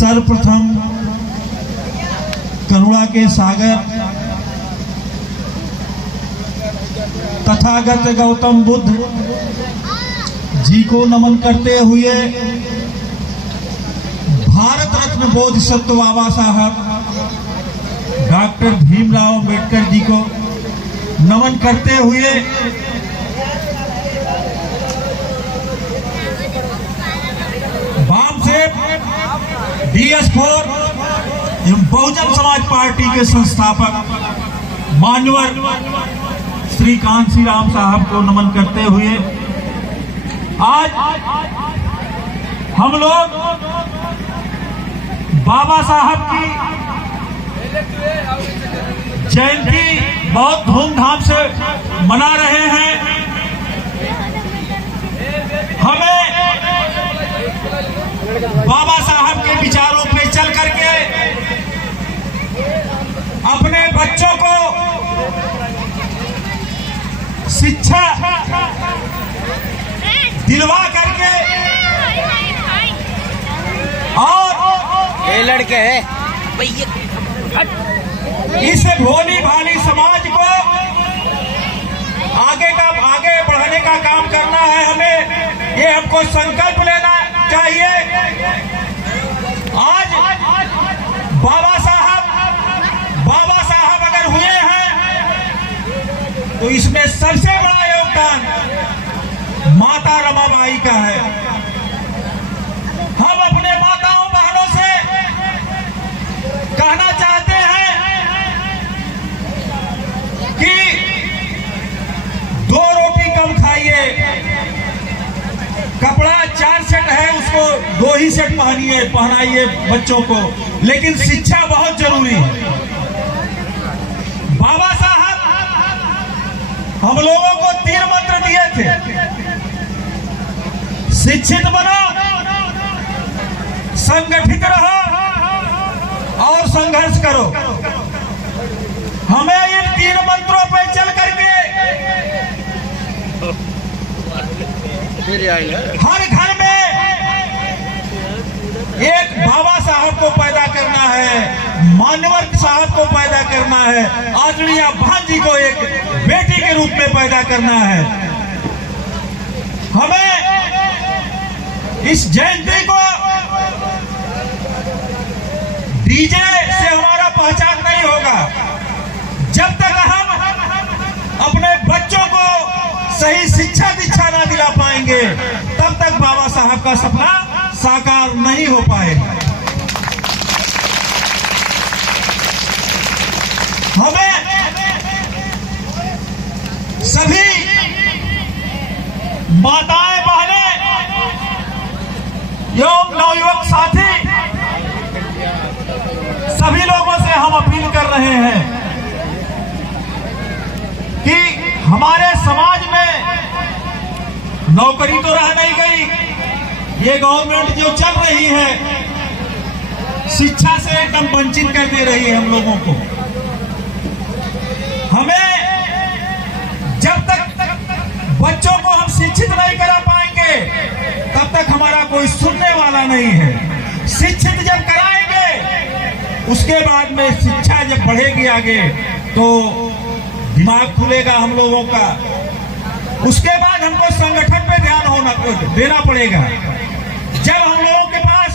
सर्वप्रथम करुणा के सागर तथागत गौतम बुद्ध जी को नमन करते हुए भारत रत्न बोधिसत्व बाबा साहब डॉक्टर भीमराव अंबेडकर जी को नमन करते हुए वामसेप DS4 एवं बहुजन समाज पार्टी के संस्थापक मान्यवर श्री कांसी राम साहब को नमन करते हुए आज हम लोग बाबा साहब की जयंती बहुत धूमधाम से मना रहे हैं। हमें बाबा साहब के विचारों पे चल करके अपने बच्चों को शिक्षा दिलवा करके और ये लड़के हैं इस भोली भाली समाज को आगे बढ़ाने का काम करना है। हमें ये हमको संकल्प लेना चाहिए। आज बाबा साहब अगर हुए हैं तो इसमें सबसे बड़ा योगदान माता रमाबाई का है। हम अपने माताओं बहनों से कहना चाहते हैं कि 2 रोटी कम खाइए, कपड़ा 4 सेट है उसको 2 ही सेट पहनाइए बच्चों को, लेकिन शिक्षा बहुत जरूरी है। बाबा साहब हम लोगों को 3 मंत्र दिए थे। शिक्षित बनो, संगठित रहो और संघर्ष करो। हमें इन 3 मंत्रों पर चल करके हर घर में एक बाबा साहब को पैदा करना है, मान्यवर साहब को पैदा करना है, आदरणीय भान जी को एक बेटी के रूप में पैदा करना है। हमें इस जयंती को डीजे से हमारा पहचान नहीं होगा। जब तक हम अपने बच्चों को सही शिक्षा दीक्षा ना दिला पाएंगे तब तक बाबा साहब का सपना साकार नहीं हो पाएगा। हमें सभी माताएं बहनें एवं नवयुवक साथी सभी लोगों से हम अपील कर रहे हैं कि हमारे समाज में नौकरी तो रह नहीं गई। ये गवर्नमेंट जो चल रही है शिक्षा से एकदम वंचित कर दे रही है हम लोगों को। हमें जब तक बच्चों को हम शिक्षित नहीं करा पाएंगे तब तक हमारा कोई सुनने वाला नहीं है। शिक्षित जब कराएंगे उसके बाद में शिक्षा जब बढ़ेगी आगे तो दिमाग खुलेगा हम लोगों का। उसके बाद हमको संगठन पे ध्यान देना पड़ेगा। जब हम लोगों के पास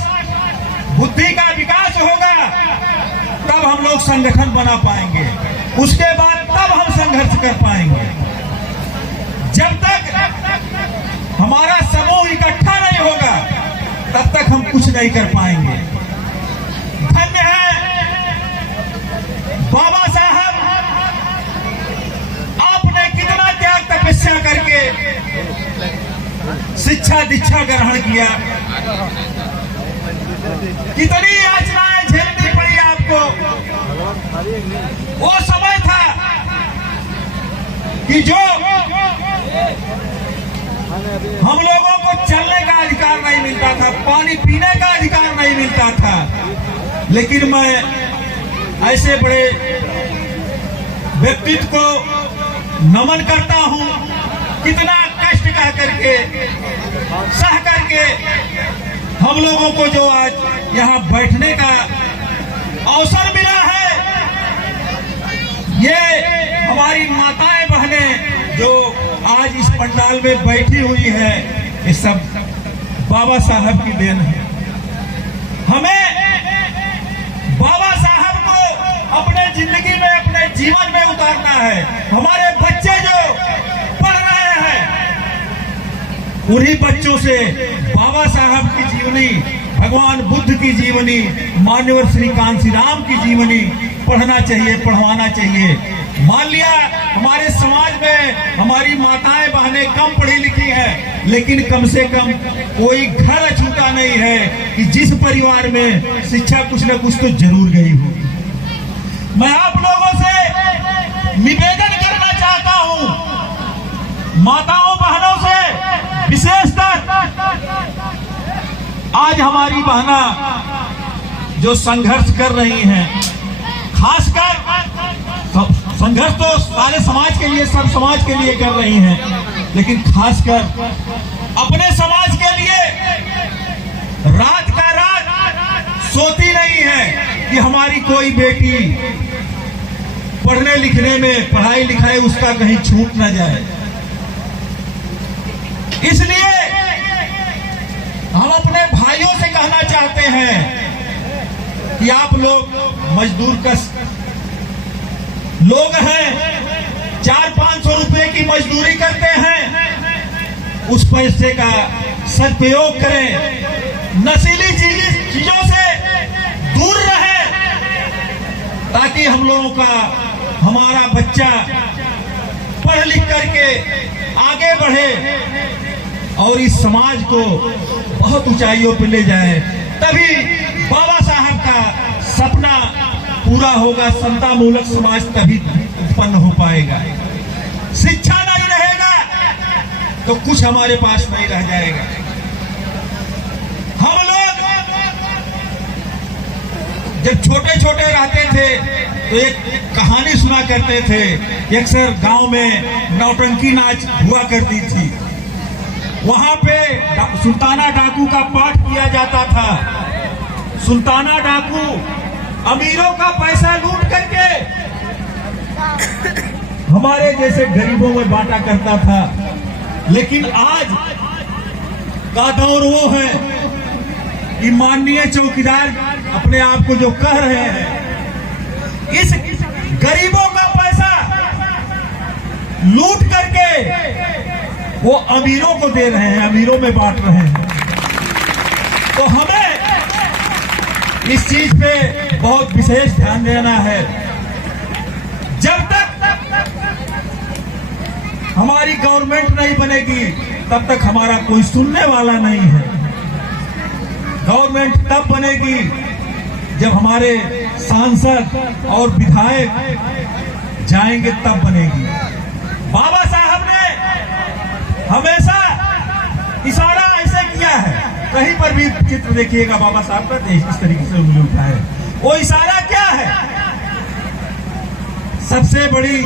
बुद्धि का विकास होगा तब हम लोग संगठन बना पाएंगे। उसके बाद तब हम संघर्ष कर पाएंगे। जब तक हमारा समूह इकट्ठा नहीं होगा तब तक हम कुछ नहीं कर पाएंगे। धन्य है बाबा साहब, आपने कितना त्याग तपस्या करके शिक्षा दीक्षा ग्रहण किया, कितनी याचनाएं झेलनी पड़ी आपको। वो समय था कि जो हम लोगों को चलने का अधिकार नहीं मिलता था, पानी पीने का अधिकार नहीं मिलता था। लेकिन मैं ऐसे बड़े व्यक्तित्व को नमन करता हूं, कितना कष्ट कह करके सह करके हम लोगों को जो आज यहाँ बैठने का अवसर मिला है। ये हमारी माताएं बहनें जो आज इस पंडाल में बैठी हुई है, ये सब बाबा साहब की देन है। हमें बाबा साहब को अपने जिंदगी में, अपने जीवन में उतारना है। हमारे बच्चे जो पढ़ रहे हैं, उन्हीं बच्चों से बाबा साहब की जीवनी, भगवान बुद्ध की जीवनी, मान्यवर श्री कांसी राम की जीवनी पढ़ना चाहिए, पढ़वाना चाहिए। मान लिया हमारे समाज में हमारी माताएं बहनें कम पढ़ी लिखी हैं, लेकिन कम से कम कोई घर छूटा नहीं है कि जिस परिवार में शिक्षा कुछ न कुछ तो जरूर गई हो। मैं आप लोगों से निवेदन करना चाहता हूं, माताओं बहनों से विशेषकर आज हमारी बहना जो संघर्ष कर रही हैं, खासकर संघर्ष तो सारे समाज के लिए, सब समाज के लिए कर रही हैं, लेकिन खासकर अपने समाज के लिए रात का रात सोती नहीं है कि हमारी कोई बेटी पढ़ने लिखने में, पढ़ाई लिखाई उसका कहीं छूट न जाए। इसलिए हम अपने भाइयों से कहना चाहते हैं कि आप लोग मजदूर का लोग हैं, 400-500 रुपए की मजदूरी करते हैं, उस पैसे का सदुपयोग करें, नशीली चीजों से दूर रहें, ताकि हम लोगों का, हमारा बच्चा पढ़ लिख करके आगे बढ़े और इस समाज को बहुत ऊंचाइयों पर ले जाए। तभी बाबा साहब का सपना पूरा होगा, समता मूलक समाज तभी उत्पन्न हो पाएगा। शिक्षा नहीं रहेगा तो कुछ हमारे पास नहीं रह जाएगा। हम लोग जब छोटे छोटे रहते थे तो एक कहानी सुना करते थे। अक्सर गांव में नौटंकी नाच हुआ करती थी, वहां पे सुल्ताना डाकू का पाठ किया जाता था। सुल्ताना डाकू अमीरों का पैसा लूट करके हमारे जैसे गरीबों में बांटा करता था। लेकिन आज का दौर वो है कि माननीय चौकीदार अपने आप को जो कह रहे हैं, इस गरीबों का पैसा लूट करके वो अमीरों को दे रहे हैं, अमीरों में बांट रहे हैं। तो हमें इस चीज पे बहुत विशेष ध्यान देना है। जब तक हमारी गवर्नमेंट नहीं बनेगी तब तक हमारा कोई सुनने वाला नहीं है। गवर्नमेंट तब बनेगी जब हमारे सांसद और विधायक जाएंगे, तब बनेगी। बाबा साहब ने हमेशा इशारा ऐसे किया है, कहीं पर भी चित्र देखिएगा बाबा साहब का इस तरीके से उंगली उठा है। वो इशारा क्या है? सबसे बड़ी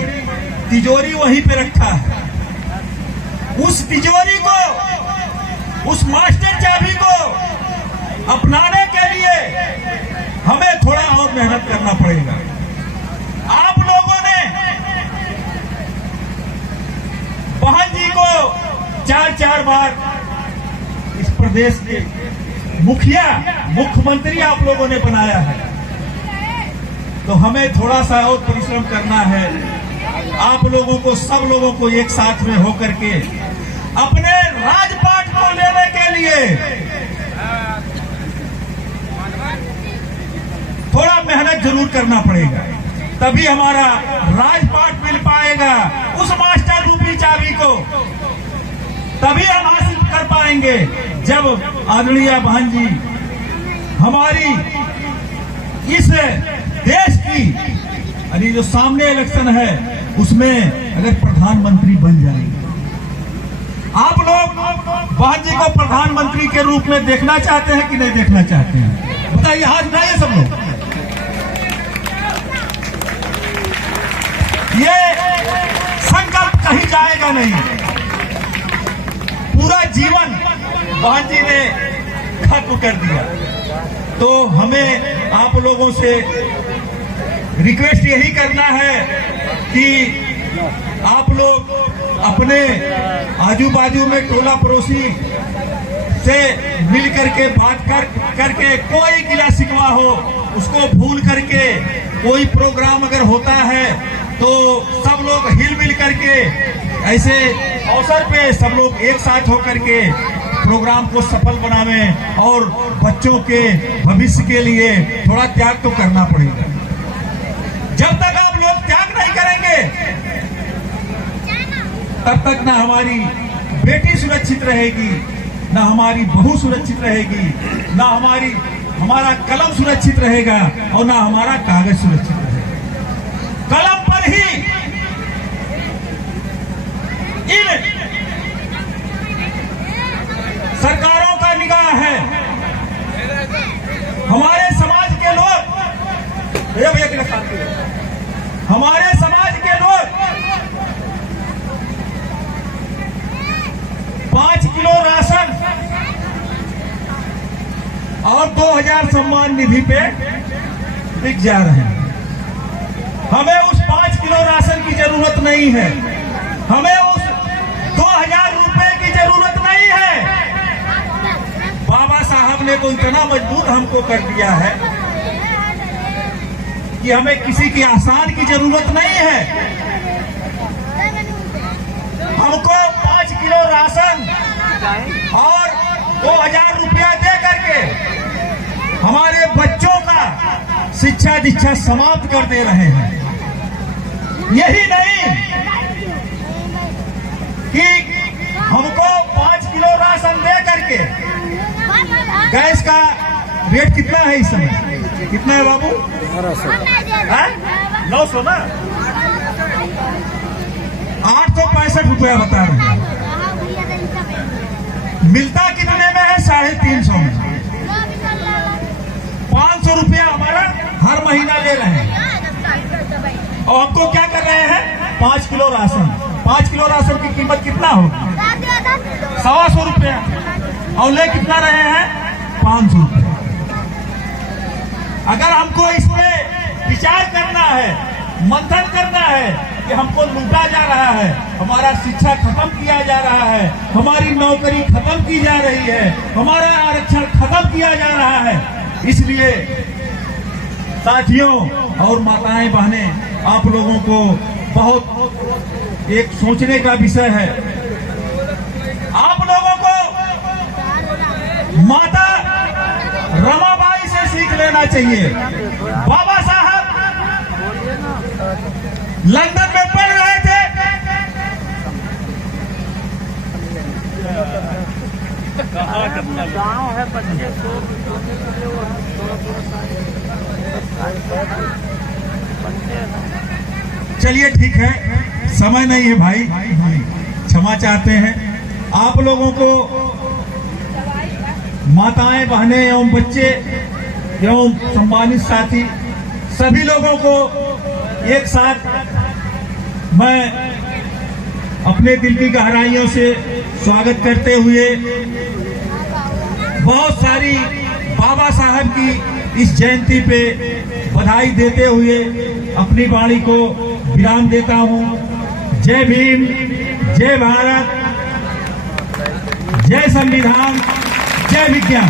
तिजोरी वहीं पे रखा है। उस तिजोरी को, उस मास्टर चाबी को अपनाने के लिए हमें थोड़ा और मेहनत करना पड़ेगा। आप लोगों ने बहन जी को 4-4 बार इस प्रदेश के मुखिया, मुख्यमंत्री आप लोगों ने बनाया है, तो हमें थोड़ा सा और परिश्रम करना है। आप लोगों को, सब लोगों को एक साथ में होकर के अपने राजपाट को लेने के लिए थोड़ा मेहनत जरूर करना पड़ेगा, तभी हमारा राजपाट मिल पाएगा। उस मास्टर रूपी चाबी को तभी हम हासिल कर पाएंगे जब आदरणीय बहन जी हमारी इस देश की, अरे जो सामने इलेक्शन है उसमें अगर प्रधानमंत्री बन जाएंगे। आप लोग बहन जी को प्रधानमंत्री के रूप में देखना चाहते हैं कि नहीं देखना चाहते हैं? बताइए, हाथ उठाइए सब लोग। ये संकल्प कहीं जाएगा नहीं। पूरा जीवन बहन जी ने खत्म कर दिया। तो हमें आप लोगों से रिक्वेस्ट यही करना है कि आप लोग अपने आजू बाजू में टोला पड़ोसी से मिल करके बात करके कोई गिला शिकवा हो उसको भूल करके कोई प्रोग्राम अगर होता है तो सब लोग हिल करके ऐसे अवसर पे सब लोग एक साथ होकर के प्रोग्राम को सफल बनावें और बच्चों के भविष्य के लिए थोड़ा त्याग तो करना पड़ेगा। जब तक आप लोग त्याग नहीं करेंगे तब तक ना हमारी बेटी सुरक्षित रहेगी, ना हमारी बहू सुरक्षित रहेगी, ना हमारा कलम सुरक्षित रहेगा और ना हमारा कागज सुरक्षित रहेगा। कलम पर ही इन सरकारों का निगाह है। हमारे समाज के लोग भैया के साथ हमारे समाज के लोग 5 किलो राशन और 2000 सम्मान निधि पे बिक जा रहे हैं। हमें उस 5 किलो राशन की जरूरत नहीं है, हमें उस 2000 रुपए की जरूरत नहीं है। बाबा साहब ने तो इतना मजबूत हमको कर दिया है कि हमें किसी की आसान की जरूरत नहीं है। हमको 5 किलो राशन और 2000 रुपया दे करके हमारे बच्चों का शिक्षा दीक्षा समाप्त कर दे रहे हैं। यही नहीं कि हमको 5 किलो राशन दे करके गैस का रेट कितना है इस समय? कितना है बाबू? 900 ना, 865 रुपया बता रहे हैं। मिलता कितने में है? 350 में। 500 रुपया हमारा हर महीना ले रहे हैं और हमको क्या कर रहे हैं? 5 किलो राशन। 5 किलो राशन की कीमत कितना होगी? 125 रुपया और ले कितना रहे हैं? 500 रुपया। अगर हमको इसमें विचार करना है, मंथन करना है कि हमको लूटा जा रहा है, हमारा शिक्षा खत्म किया जा रहा है, हमारी नौकरी खत्म की जा रही है, हमारा आरक्षण खत्म किया जा रहा है, इसलिए साथियों और माताएं बहनें आप लोगों को बहुत एक सोचने का विषय है। आप लोगों को माता रमाबाई से सीख लेना चाहिए। बाबा साहब लंदन में पढ़ रहे थे, गांव है बच्चे चलिए ठीक है, समय नहीं है भाई, क्षमा चाहते हैं। आप लोगों को माताएं बहनें एवं बच्चे एवं सम्मानित साथी सभी लोगों को एक साथ मैं अपने दिल की गहराइयों से स्वागत करते हुए बहुत सारी बाबा साहब की इस जयंती पे बधाई देते हुए अपनी वाणी को विराम देता हूँ। जय भीम, जय भारत, जय संविधान, जय विज्ञान।